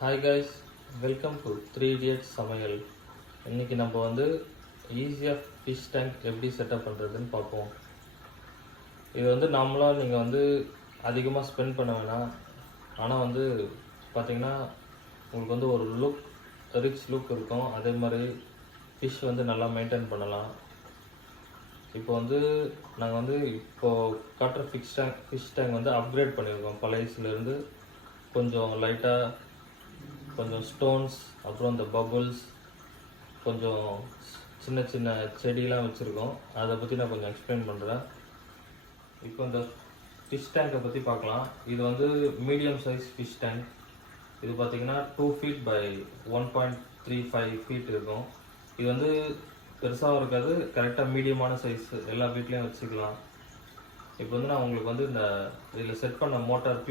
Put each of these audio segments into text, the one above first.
Hi guys, welcome to 3 Idiots சமையல். இன்றைக்கி நம்ம வந்து ஈஸியாக ஃபிஷ் டேங்க் எப்படி செட்டப் பண்ணுறதுன்னு பார்ப்போம். இது வந்து நார்மலாக நீங்கள் வந்து அதிகமாக ஸ்பெண்ட் பண்ண வேணாம். ஆனால் வந்து பார்த்திங்கன்னா உங்களுக்கு வந்து ஒரு ரிச் லுக் இருக்கும். அதே மாதிரி ஃபிஷ் வந்து நல்லா மெயின்டைன் பண்ணலாம். இப்போ வந்து நாங்கள் வந்து இப்போது காட்டுற ஃபிஷ் டேங்க் வந்து அப்கிரேட் பண்ணியிருக்கோம். பழையசுலேருந்து கொஞ்சம் லைட்டாக கொஞ்சம் ஸ்டோன்ஸ், அப்புறம் இந்த பபுள்ஸ், கொஞ்சம் சின்ன சின்ன செடியெலாம் வச்சுருக்கோம். அதை பற்றி நான் கொஞ்சம் எக்ஸ்பிளைன் பண்ணுறேன். இப்போ இந்த ஃபிஷ் டேங்கை பற்றி பார்க்கலாம். இது வந்து மீடியம் சைஸ் ஃபிஷ் டேங்க். இது பார்த்திங்கன்னா 2 feet by 1.35 feet இருக்கும். இது வந்து பெருசாகவும் இருக்காது, கரெக்டாக மீடியமான சைஸ், எல்லா வீட்லேயும் வச்சுக்கலாம். இப்போ வந்து நான் உங்களுக்கு வந்து இந்த இதில் செட் பண்ண மோட்டார்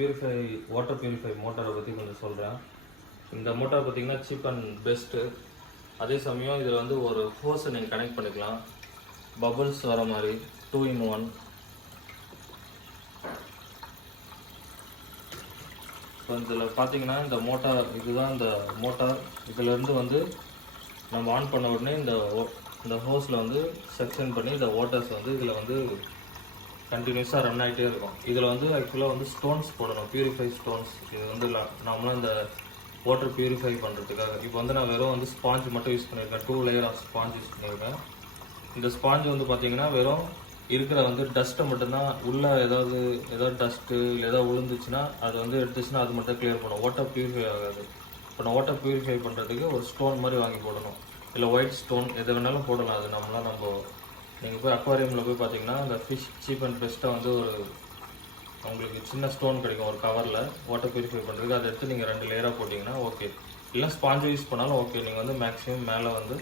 வாட்டர் பியூரிஃபை மோட்டாரை பற்றி கொஞ்சம் சொல்கிறேன். இந்த மோட்டார் பார்த்திங்கன்னா சீப் அண்ட் பெஸ்ட்டு. அதே சமயம் இதில் வந்து ஒரு ஹோஸை நீங்கள் கனெக்ட் பண்ணிக்கலாம், பபுள்ஸ் வர மாதிரி 2 in 1. இப்போ இதில் பார்த்தீங்கன்னா இந்த மோட்டார், இதுதான் இந்த மோட்டார். இதிலேருந்து வந்து நம்ம ஆன் பண்ண உடனே இந்த ஹோஸில் வந்து செக்ஷன் பண்ணி இந்த வாட்டர்ஸ் வந்து இதில் வந்து கண்டினியூஸாக ரன் ஆகிட்டே இருக்கும். இதில் வந்து ஆக்சுவலாக வந்து ஸ்டோன்ஸ் போடணும், பியூரிஃபை ஸ்டோன்ஸ். இது வந்து நார்மலாக இந்த வாட்டர் பியூரிஃபை பண்ணுறதுக்காக. இப்போ வந்து நான் வெறும் வந்து ஸ்பாஞ்ச் மட்டும் யூஸ் பண்ணியிருக்கேன். 2 layer ஆஃப் ஸ்பாஞ்ச் யூஸ் பண்ணியிருக்கேன். இந்த ஸ்பாஞ்ச் வந்து பார்த்திங்கன்னா வெறும் இருக்கிற வந்து டஸ்ட்டை மட்டும்தான், உள்ளே ஏதாவது டஸ்ட்டு இல்லை ஏதாவது விழுந்துச்சுன்னா அது வந்து எடுத்துச்சுன்னா அது மட்டும் கிளியர் பண்ணும். வாட்டர் பியூரிஃபை ஆகாது. இப்போ நான் வாட்டர் பியூரிஃபை பண்ணுறதுக்கு ஒரு ஸ்டோன் மாதிரி வாங்கி போடணும், இல்லை ஒயிட் ஸ்டோன் எதை வேணாலும் போடலாம். அது நம்ம நீங்கள் போய் அக்வாரியமில் போய் பார்த்தீங்கன்னா அந்த ஃபிஷ் சீப் அண்ட் பெஸ்ட்டாக வந்து உங்களுக்கு சின்ன ஸ்டோன் கிடைக்கும் ஒரு கவரில் வாட்டர் பியூரிஃபை பண்ணுறதுக்கு. அதை எடுத்து நீங்கள் 2 லேயராக போட்டிங்கன்னா ஓகே. இல்லை ஸ்பாஞ்சை யூஸ் பண்ணாலும் ஓகே. நீங்கள் வந்து மேக்ஸிமம் மேலே வந்து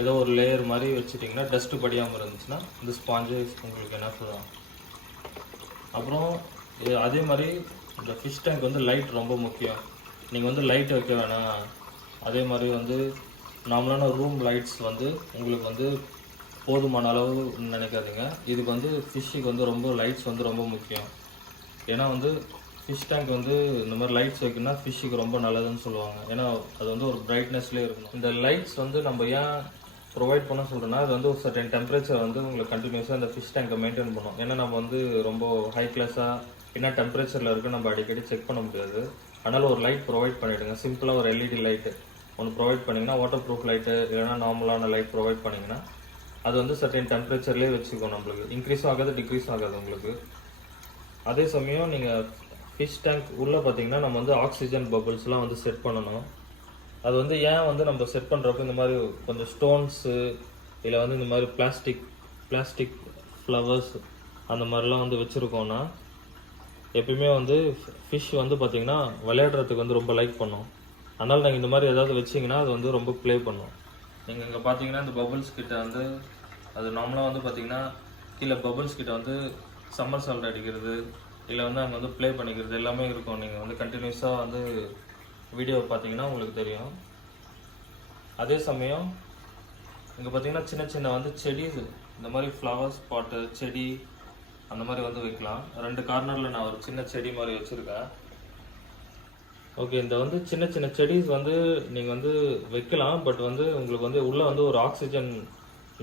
ஏதோ ஒரு லேயர் மாதிரி வச்சுட்டிங்கன்னா டஸ்ட்டு படியாமல் இருந்துச்சுன்னா இந்த ஸ்பாஞ்சு உங்களுக்கு என்ன சொல்லலாம். அப்புறம் அதே மாதிரி இந்த ஃபிஷ் டேங்க் வந்து லைட் ரொம்ப முக்கியம். நீங்கள் வந்து லைட் வைக்க வேணாம். அதே மாதிரி வந்து நார்மலான ரூம் லைட்ஸ் வந்து உங்களுக்கு வந்து போதுமான அளவு நினைக்காதீங்க. இதுக்கு வந்து ஃபிஷ்ஷுக்கு வந்து லைட்ஸ் வந்து ரொம்ப முக்கியம். ஏன்னா வந்து ஃபிஷ் டேங்க் வந்து இந்த மாதிரி லைட்ஸ் வைக்கணும்னா ஃபிஷ்ஷுக்கு ரொம்ப நல்லதுன்னு சொல்லுவாங்க. ஏன்னா அது வந்து ஒரு பிரைட்னஸ்லேயே இருக்கணும். இந்த லைட்ஸ் வந்து நம்ம ஏன் ப்ரொவைட் பண்ண சொல்கிறோன்னா, அது வந்து ஒரு சர்டன் டெம்பரேச்சர் வந்து உங்களுக்கு கண்டினியூஸாக இந்த ஃபிஷ் டேங்கை மெயின்டைன் பண்ணும். ஏன்னா நம்ம வந்து ரொம்ப ஹை கிளாஸாக என்ன டெம்பரேச்சரில் இருக்குது நம்ம அடிக்கடி செக் பண்ண முடியாது. அதனால் ஒரு லைட் ப்ரொவைட் பண்ணிவிடுங்க. சிம்பிளாக ஒரு LED லைட்டு ஒன்று ப்ரொவைட் பண்ணிங்கன்னா, வாட்டர் ப்ரூஃப் லைட்டு இல்லைனா நார்மலான லைட் ப்ரொவைட் பண்ணிங்கன்னா அது வந்து சர்டன் டெம்பரேச்சர்லேயே வச்சுக்கோம். நம்மளுக்கு இன்க்ரீஸும் ஆகாது, டிக்ரீஸும் ஆகாது உங்களுக்கு. அதே சமயம் நீங்கள் ஃபிஷ் டேங்க் உள்ளே பார்த்தீங்கன்னா நம்ம வந்து ஆக்சிஜன் பபுள்ஸ்லாம் வந்து செட் பண்ணணும். அது வந்து ஏன் வந்து நம்ம செட் பண்ணுறப்போ இந்த மாதிரி கொஞ்சம் ஸ்டோன்ஸு இல்லை வந்து இந்த மாதிரி பிளாஸ்டிக் ஃப்ளவர்ஸ் அந்த மாதிரிலாம் வந்து வச்சுருக்கோன்னா, எப்பயுமே வந்து ஃபிஷ் வந்து பார்த்திங்கன்னா விளையாடுறதுக்கு வந்து ரொம்ப லைக் பண்ணும். அதனால் நீங்கள் இந்த மாதிரி ஏதாவது வச்சிங்கன்னா அது வந்து ரொம்ப ப்ளே பண்ணும். நீங்கள் இங்கே பார்த்தீங்கன்னா இந்த பபுள்ஸ் கிட்ட வந்து அது நார்மலாக வந்து பார்த்திங்கன்னா கீழே பபுள்ஸ் கிட்ட வந்து சம்மர் சால்ட் அடிக்கிறது இல்லை வந்து அங்கே வந்து ப்ளே பண்ணிக்கிறது எல்லாமே இருக்கும். நீங்கள் வந்து கண்டினியூஸாக வந்து வீடியோ பார்த்தீங்கன்னா உங்களுக்கு தெரியும். அதே சமயம் இங்கே பார்த்தீங்கன்னா சின்ன சின்ன வந்து செடிஸ், இந்த மாதிரி ஃப்ளவர்ஸ் பாட்டு செடி அந்த மாதிரி வந்து வைக்கலாம். 2 கார்னரில் நான் ஒரு சின்ன செடி மாதிரி வச்சுருக்கேன். ஓகே, இந்த வந்து சின்ன சின்ன செடிஸ் வந்து நீங்கள் வந்து வைக்கலாம். பட் வந்து உங்களுக்கு வந்து உள்ளே வந்து ஒரு ஆக்சிஜன்,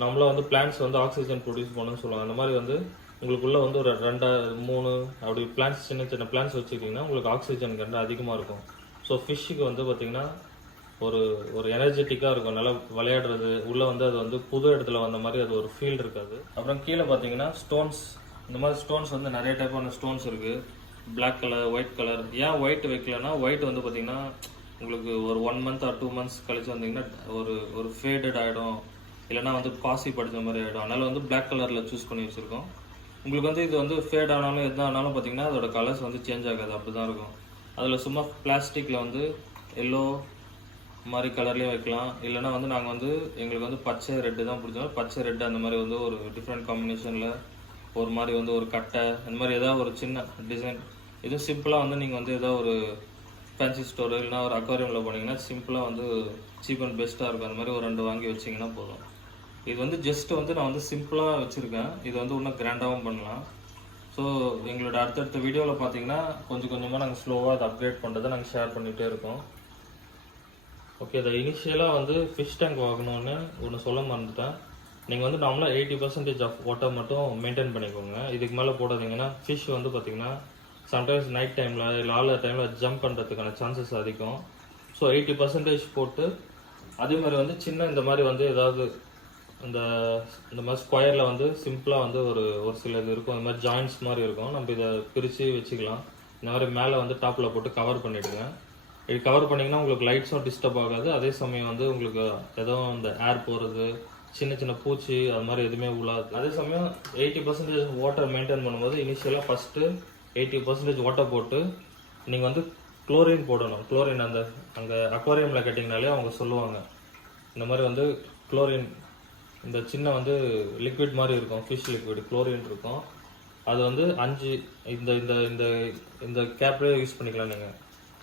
நம்மளாக வந்து பிளான்ட்ஸ் வந்து ஆக்சிஜன் ப்ரொடியூஸ் பண்ணணும்னு சொல்லுவாங்க. அந்த மாதிரி வந்து உங்களுக்குள்ளே வந்து ஒரு 2-3 அப்படி பிளான்ட்ஸ், சின்ன சின்ன பிளான்ட்ஸ் வச்சுக்கிட்டிங்கன்னா உங்களுக்கு ஆக்சிஜன் கண்டு அதிகமாக இருக்கும். ஸோ ஃபிஷ்ஷுக்கு வந்து பார்த்திங்கன்னா ஒரு எனர்ஜெட்டிக்காக இருக்கும், நல்லா விளையாடுறது. உள்ளே வந்து அது வந்து புது இடத்துல வந்த மாதிரி அது ஒரு ஃபீல் இருக்காது. அப்புறம் கீழே பார்த்தீங்கன்னா ஸ்டோன்ஸ், இந்த மாதிரி ஸ்டோன்ஸ் வந்து நிறைய டைப்பான ஸ்டோன்ஸ் இருக்குது. Black colour, white colour. ஏன் ஒயிட் வைக்கலன்னா, ஒயிட் வந்து பார்த்திங்கன்னா உங்களுக்கு ஒரு 1 month or 2 months கழிச்சு வந்தீங்கன்னா ஒரு ஃபேடட் ஆகிடும், இல்லைனா வந்து பாசி படித்த மாதிரி ஆகிடும். அதனால் வந்து பிளாக் கலரில் சூஸ் பண்ணி வச்சுருக்கோம். உங்களுக்கு வந்து இது வந்து ஃபேட் ஆனாலும் எது ஆனாலும் பார்த்திங்கன்னா அதோட கலர்ஸ் வந்து சேஞ்ச் ஆகாது, அப்படி தான் இருக்கும். அதில் சும்மா பிளாஸ்டிக்கில் வந்து எல்லோ மாதிரி கலர்லேயே வைக்கலாம். இல்லைனா வந்து நாங்கள் வந்து எங்களுக்கு வந்து பச்சை ரெட்டு தான் பிடிச்சோம். பச்சை ரெட்டு அந்த மாதிரி வந்து ஒரு டிஃப்ரெண்ட் காம்பினேஷனில் ஒரு மாதிரி வந்து ஒரு கட்டை இந்த மாதிரி ஏதாவது ஒரு சின்ன டிசைன். இதுவும் சிம்பிளாக வந்து நீங்கள் வந்து ஏதோ ஒரு ஃபேன்சி ஸ்டோர் இல்லைனா ஒரு அக்வாரியமில் போனீங்கன்னா சிம்பிளாக வந்து சீப் அண்ட் பெஸ்ட்டாக இருக்கும். அந்த மாதிரி ஒரு 2 வாங்கி வச்சிங்கன்னா போதும். இது வந்து ஜஸ்ட் வந்து நான் வந்து சிம்பிளாக வச்சுருக்கேன். இது வந்து இன்னும் கிராண்டாகவும் பண்ணலாம். ஸோ எங்களோட அடுத்தடுத்த வீடியோவில் பார்த்தீங்கன்னா கொஞ்சம் கொஞ்சமாக நாங்கள் ஸ்லோவாக அதை அப்கிரேட் பண்ணுறதை நாங்கள் ஷேர் பண்ணிகிட்டே இருக்கோம். ஓகே, இதை இனிஷியலாக வந்து ஃபிஷ் டேங்க் வாங்கணும்னு ஒன்று சொல்ல மறந்துட்டேன். நீங்கள் வந்து நார்மலாக 80% ஆஃப் வாட்டர் மட்டும் மெயின்டைன் பண்ணிக்கோங்க. இதுக்கு மேலே போடாதீங்கன்னா ஃபிஷ் வந்து பார்த்தீங்கன்னா சம்டைம்ஸ் நைட் டைமில் இல்லை ஆல் டைமில் ஜம்ப் பண்ணுறதுக்கான சான்சஸ் அதிகம். ஸோ 80% போட்டு, அதே மாதிரி வந்து சின்ன இந்த மாதிரி வந்து ஏதாவது இந்த மாதிரி ஸ்கொயரில் வந்து சிம்பிளாக வந்து ஒரு சில இது இருக்கும், இந்த மாதிரி ஜாயின்ட்ஸ் மாதிரி இருக்கும். நம்ம இதை பிரித்து வச்சுக்கலாம். இந்த மாதிரி மேலே வந்து டாப்பில் போட்டு கவர் பண்ணிவிடுங்க. இது கவர் பண்ணிங்கன்னா உங்களுக்கு லைட்ஸும் டிஸ்டர்ப் ஆகாது. அதே சமயம் வந்து உங்களுக்கு எதுவும் இந்த ஏர் போகிறது, சின்ன சின்ன பூச்சி அது மாதிரி எதுவுமே உள்ளாது. அதே சமயம் 80% வாட்டர் மெயின்டைன் பண்ணும்போது இனிஷியலாக ஃபஸ்ட்டு 80% வாட்டர் போட்டு நீங்கள் வந்து குளோரின் போடணும். குளோரின் அங்கே அக்வாரியமில் கேட்டிங்கனாலே அவங்க சொல்லுவாங்க, இந்த மாதிரி வந்து குளோரின் இந்த சின்ன வந்து லிக்விட் மாதிரி இருக்கும், ஃபிஷ் லிக்விட் குளோரின் இருக்கும். அது வந்து 5 இந்த இந்த இந்த இந்த கேப்லேயே யூஸ் பண்ணிக்கலாம். நீங்கள்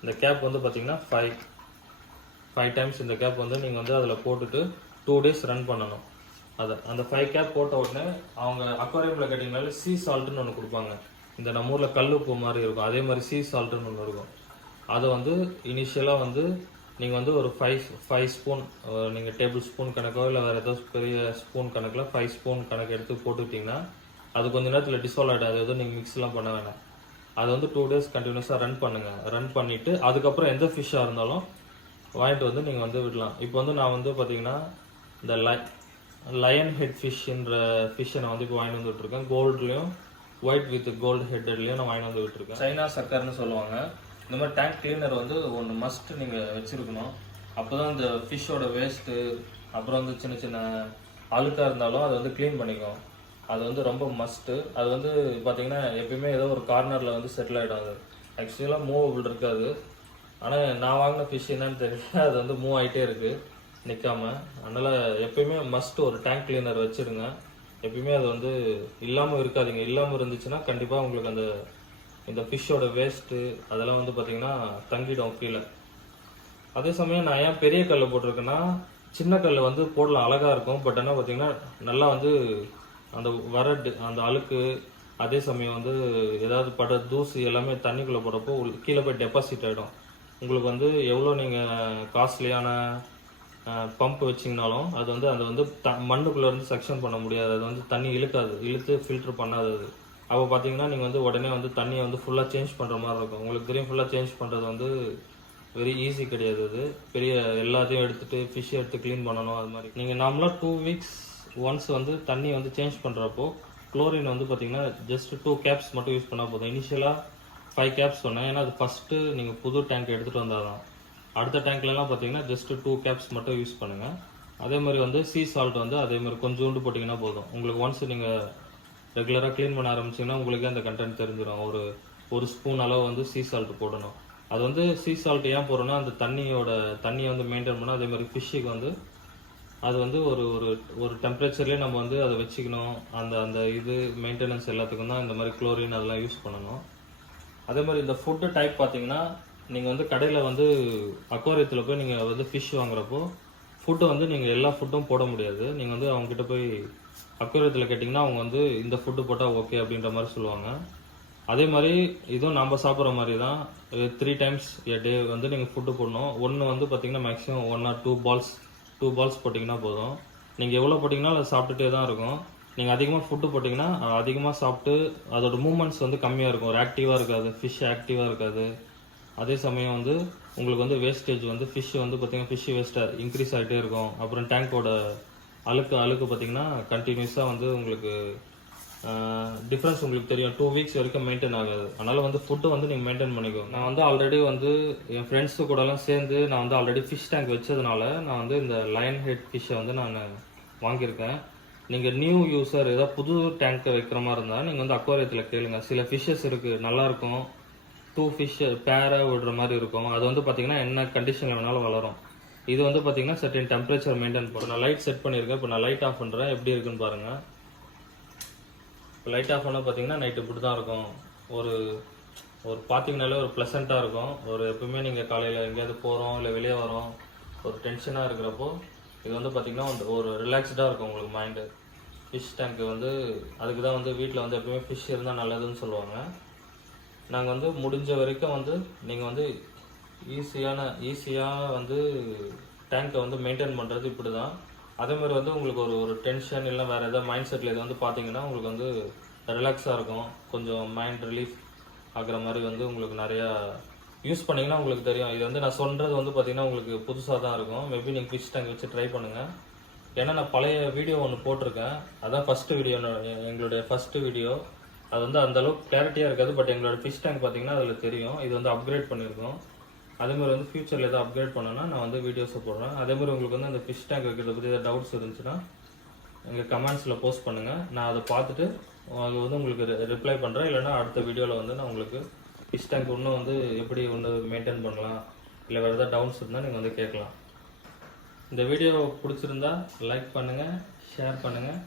இந்த கேப் வந்து பார்த்தீங்கன்னா 5 டைம்ஸ் இந்த கேப் வந்து நீங்கள் வந்து அதில் போட்டுட்டு 2 days ரன் பண்ணணும். அந்த 5 கேப் போட்ட உடனே அவங்க அக்வாரியமில் கேட்டிங்கனாலே சீ சால்ட்டுன்னு ஒன்று கொடுப்பாங்க. இந்த நம்ம ஊரில் கல்லுப்பு மாதிரி இருக்கும், அதே மாதிரி சீ சால்ட்டுன்னு ஒன்று இருக்கும். அதை வந்து இனிஷியலாக வந்து நீங்கள் வந்து ஒரு 5 ஸ்பூன், நீங்கள் டேபிள் ஸ்பூன் கணக்கோ இல்லை வேறு ஏதோ பெரிய ஸ்பூன் கணக்கில் 5 ஸ்பூன் கணக்கு எடுத்து போட்டுக்கிட்டிங்கன்னா அது கொஞ்சம் நேரத்தில் டிசால்வ் ஆகிடும். அது எதுவும் நீங்கள் மிக்ஸ்லாம் பண்ண வேணாம். அதை வந்து 2 days கண்டினியூஸாக ரன் பண்ணுங்கள். ரன் பண்ணிவிட்டு அதுக்கப்புறம் எந்த ஃபிஷ்ஷாக இருந்தாலும் வாங்கிட்டு வந்து நீங்கள் வந்து விடலாம். இப்போ வந்து நான் வந்து பார்த்தீங்கன்னா இந்த லயன் ஹெட் ஃபிஷ்ன்ற ஃபிஷ்ஷை நான் வந்து இப்போ வாங்கிட்டு வந்து விட்டுருக்கேன். கோல்ட்லேயும் ஒயிட் வித் கோல்டு ஹெட்டட்லேயும் நான் வாங்கிட்டு வந்து விட்டுருக்கேன். சைனா சக்கர்னு சொல்லுவாங்க. இந்த மாதிரி டேங்க் கிளீனர் வந்து ஒன்று மஸ்ட் நீங்கள் வச்சுருக்கணும். அப்போ தான் இந்த ஃபிஷ்ஷோட வேஸ்ட்டு அப்புறம் வந்து சின்ன சின்ன அழுக்காக இருந்தாலும் அதை வந்து க்ளீன் பண்ணிக்கும். அது வந்து ரொம்ப மஸ்ட்டு. அது வந்து பார்த்திங்கன்னா எப்பயுமே ஏதோ ஒரு கார்னரில் வந்து செட்டில் ஆகிடும். அது ஆக்சுவலாக மூவபிள் இருக்காது. ஆனால் நான் வாங்கின ஃபிஷ் என்னன்னு தெரியல, அது வந்து மூவ் ஆகிட்டே இருக்குது நிற்காம. அதனால் எப்பயுமே மஸ்ட் ஒரு டேங்க் கிளீனர் வச்சுருங்க. எப்பயுமே அது வந்து இல்லாமல் இருக்காதிங்க. இல்லாமல் இருந்துச்சுன்னா கண்டிப்பாக உங்களுக்கு இந்த ஃபிஷ்ஷோட வேஸ்ட்டு அதெல்லாம் வந்து பார்த்திங்கன்னா தங்கிடும் கீழே. அதே சமயம் நான் ஏன் பெரிய கல் போட்டிருக்கேன்னா, சின்ன கல் வந்து போடலாம், அழகாக இருக்கும். பட் ஆனால் பார்த்திங்கன்னா நல்லா வந்து அந்த அழுக்கு, அதே சமயம் வந்து ஏதாவது தூசி எல்லாமே தண்ணிக்குள்ளே போடுறப்போ கீழே போய் டெபாசிட் ஆகிடும். உங்களுக்கு வந்து எவ்வளோ நீங்கள் காஸ்ட்லியான பம்ப் வச்சிங்கனாலும் அது வந்து மண்ணுக்குள்ளே இருந்து செக்ஷன் பண்ண முடியாது. அது வந்து தண்ணி இழுத்து ஃபில்ட்ரு பண்ணாது. அது அப்போ பார்த்தீங்கன்னா நீங்கள் வந்து உடனே வந்து தண்ணியை வந்து ஃபுல்லாக சேஞ்ச் பண்ணுற மாதிரி இருக்கும். உங்களுக்கு தெரியும், ஃபுல்லாக சேஞ்ச் பண்ணுறது வந்து வெரி ஈஸி கிடையாது. அது பெரிய எல்லாத்தையும் எடுத்துகிட்டு ஃபிஷ் எடுத்து க்ளீன் பண்ணணும். அது மாதிரி நீங்கள் நார்மலாக 2 weeks ஒன்ஸ் வந்து தண்ணி வந்து சேஞ்ச் பண்ணுறப்போ குளோரின் வந்து பார்த்தீங்கன்னா ஜஸ்ட் 2 கேப்ஸ் மட்டும் யூஸ் பண்ணால் போதும். இனிஷியலாக 5 கேப்ஸ் சொன்னேன், ஏன்னா அது ஃபஸ்ட்டு நீங்கள் புது டேங்க் எடுத்துகிட்டு வந்தால் தான். அடுத்த டேங்க்லலாம் பார்த்தீங்கன்னா ஜஸ்ட் 2 கேப்ஸ் மட்டும் யூஸ் பண்ணுங்கள். அதே மாதிரி வந்து சீ சால்ட் வந்து அதே மாதிரி கொஞ்சோண்டு போட்டிங்கன்னா போதும். உங்களுக்கு ஒன்ஸ் நீங்கள் ரெகுலராக க்ளீன் பண்ண ஆரம்பிச்சிங்கன்னா உங்களுக்கே அந்த கண்டென்ட் தெரிஞ்சிடும். ஒரு ஸ்பூன் அளவு வந்து சீ சால்ட் போடணும். அது வந்து சீ சால்ட் ஏன் போடுறோன்னா அந்த தண்ணியை வந்து மெயின்டைன் பண்ணணும். அதே மாதிரி ஃபிஷ்ஷுக்கு வந்து அது வந்து ஒரு டெம்பரேச்சர்லேயே நம்ம வந்து அதை வச்சுக்கணும். அந்த இது மெயின்டெனன்ஸ் எல்லாத்துக்கும் தான் இந்த மாதிரி குளோரின் அதெல்லாம் யூஸ் பண்ணணும். அதே மாதிரி இந்த ஃபுட்டு டைப் பார்த்தீங்கன்னா, நீங்கள் வந்து கடையில் வந்து அக்வாரியத்தில் போய் நீங்கள் வந்து ஃபிஷ் வாங்குறப்போ ஃபுட்டு வந்து நீங்கள் எல்லா ஃபுட்டும் போட முடியாது. நீங்கள் வந்து அவங்ககிட்ட போய் அக்வாரியத்தில் கேட்டிங்கன்னா அவங்க வந்து இந்த ஃபுட்டு போட்டால் ஓகே அப்படின்ற மாதிரி சொல்லுவாங்க. அதே மாதிரி இதுவும் நம்ம சாப்பிட்ற மாதிரி தான். 3 times a day வந்து நீங்கள் ஃபுட்டு போடணும். ஒன்று வந்து பார்த்தீங்கன்னா மேக்ஸிமம் 1 or 2 balls போட்டிங்கன்னா போதும். நீங்கள் எவ்வளோ போட்டிங்கன்னா அதை சாப்பிட்டுட்டே தான் இருக்கும். நீங்கள் அதிகமாக ஃபுட்டு போட்டிங்கன்னா அதிகமாக சாப்பிட்டு அதோட மூமெண்ட்ஸ் வந்து கம்மியாக இருக்கும். ஒரு ஆக்டிவாக இருக்காது, ஃபிஷ் ஆக்டிவாக இருக்காது. அதே சமயம் வந்து உங்களுக்கு வந்து வேஸ்டேஜ் வந்து ஃபிஷ் வந்து பார்த்திங்கன்னா ஃபிஷ் வேஸ்ட்டாக இன்க்ரீஸ் ஆகிட்டே இருக்கும். அப்புறம் டேங்கோட அழுக்கு பார்த்திங்கன்னா கண்டினியூஸாக வந்து உங்களுக்கு டிஃப்ரென்ஸ் உங்களுக்கு தெரியும். 2 weeks வரைக்கும் மெயின்டைன் ஆகாது. அதனால் வந்து ஃபுட்டு வந்து நீங்கள் மெயின்டைன் பண்ணிக்கோங்க. நான் வந்து ஆல்ரெடி வந்து என் ஃப்ரெண்ட்ஸு கூடலாம் சேர்ந்து நான் வந்து ஆல்ரெடி ஃபிஷ் டேங்க் வச்சதுனால நான் வந்து இந்த லயன் ஹெட் ஃபிஷ்ஷை வந்து நான் வாங்கியிருக்கேன். நீங்கள் நியூ யூஸர் ஏதாவது புது டேங்க்கை வைக்கிற மாதிரி இருந்தால் நீங்கள் வந்து அக்வாரியத்தில் கேளுங்க. சில ஃபிஷ்ஷஸ் இருக்குது, நல்லாயிருக்கும். 2 fish பேராக விடுற மாதிரி இருக்கும். அது வந்து பார்த்திங்கன்னா என்ன கண்டிஷனில் வேணாலும் வளரும். இது வந்து பார்த்திங்கன்னா சர்டன் டெம்பரேச்சர் மெயின்டைன் பண்ணும். நான் லைட் செட் பண்ணியிருக்கேன். இப்போ நான் லைட் ஆஃப் பண்ணுறேன், எப்படி இருக்குன்னு பாருங்கள். இப்போ லைட் ஆஃப் பண்ணால் பார்த்தீங்கன்னா நைட்டு இப்படி தான் இருக்கும். ஒரு பார்த்தீங்கனாலே ஒரு ப்ளசண்ட்டாக இருக்கும். எப்பவுமே நீங்கள் காலையில் எங்கேயாவது போகிறோம் இல்லை வெளியே வரோம், ஒரு டென்ஷனாக இருக்கிறப்போ இது வந்து பார்த்திங்கன்னா ஒரு ரிலாக்ஸ்டாக இருக்கும் உங்களுக்கு மைண்டு. ஃபிஷ் டேங்க்கு வந்து அதுக்கு தான் வந்து வீட்டில் வந்து எப்பவுமே ஃபிஷ் இருந்தால் நல்லதுன்னு சொல்லுவாங்க. நாங்கள் வந்து முடிஞ்ச வரைக்கும் வந்து நீங்கள் வந்து ஈஸியாக வந்து டேங்கை வந்து மெயின்டைன் பண்ணுறது இப்படி தான். அதேமாதிரி வந்து உங்களுக்கு ஒரு டென்ஷன் இல்லை வேறு எதாவது மைண்ட் செட்டில் இது வந்து பார்த்தீங்கன்னா உங்களுக்கு வந்து ரிலாக்ஸாக இருக்கும், கொஞ்சம் மைண்ட் ரிலீஃப் ஆகிற மாதிரி வந்து உங்களுக்கு நிறையா யூஸ் பண்ணிங்கன்னா உங்களுக்கு தெரியும். இது வந்து நான் சொல்கிறது வந்து பார்த்தீங்கன்னா உங்களுக்கு புதுசாக தான் இருக்கும். மேபி நீங்கள் ஃபிஷ் டேங்க் வச்சு ட்ரை பண்ணுங்கள். ஏன்னா நான் பழைய வீடியோ ஒன்று போட்டிருக்கேன், அதான் ஃபஸ்ட்டு வீடியோ, எங்களுடைய ஃபஸ்ட்டு வீடியோ. அது வந்து அந்தளவுக்கு கிளாரிட்டியாக இருக்காது, பட் எங்களோட ஃபிஷ் டேங்க் பார்த்தீங்கன்னா அதில் தெரியும். இது வந்து அப்கிரேட் பண்ணியிருக்கோம். அதேமாதிரி வந்து ஃபியூச்சரில் எதாவது அப்கிரேட் பண்ணோன்னா நான் வந்து வீடியோஸை போடுறேன். அதேமாதிரி உங்களுக்கு வந்து அந்த ஃபிஷ் டேங்க் வைக்கிறத பற்றி ஏதாவது டவுட்ஸ் இருந்துச்சுன்னா எங்கள் கமெண்ட்ஸில் போஸ்ட் பண்ணுங்கள். நான் அதை பார்த்துட்டு அது வந்து உங்களுக்கு ரிப்ளை பண்ணுறேன். இல்லைனா அடுத்த வீடியோவில் வந்து நான் உங்களுக்கு ஃபிஷ் டேங்க் இன்னும் வந்து எப்படி ஒன்று மெயின்டைன் பண்ணலாம், இல்லை வேறு ஏதாவது டவுட்ஸ் இருந்தால் நீங்கள் வந்து கேட்கலாம். இந்த வீடியோ பிடிச்சிருந்தா லைக் பண்ணுங்கள், ஷேர் பண்ணுங்கள்,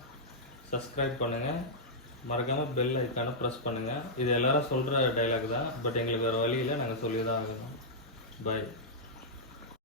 சப்ஸ்கிரைப் பண்ணுங்கள், மறக்காமல் பெல் ஐக்கானை ப்ரெஸ் பண்ணுங்கள். இது எல்லோரும் சொல்கிற டைலாக் தான், பட் எங்களுக்கு வேறு வழியில் நாங்கள் சொல்லி தான் ஆகணும். Bye.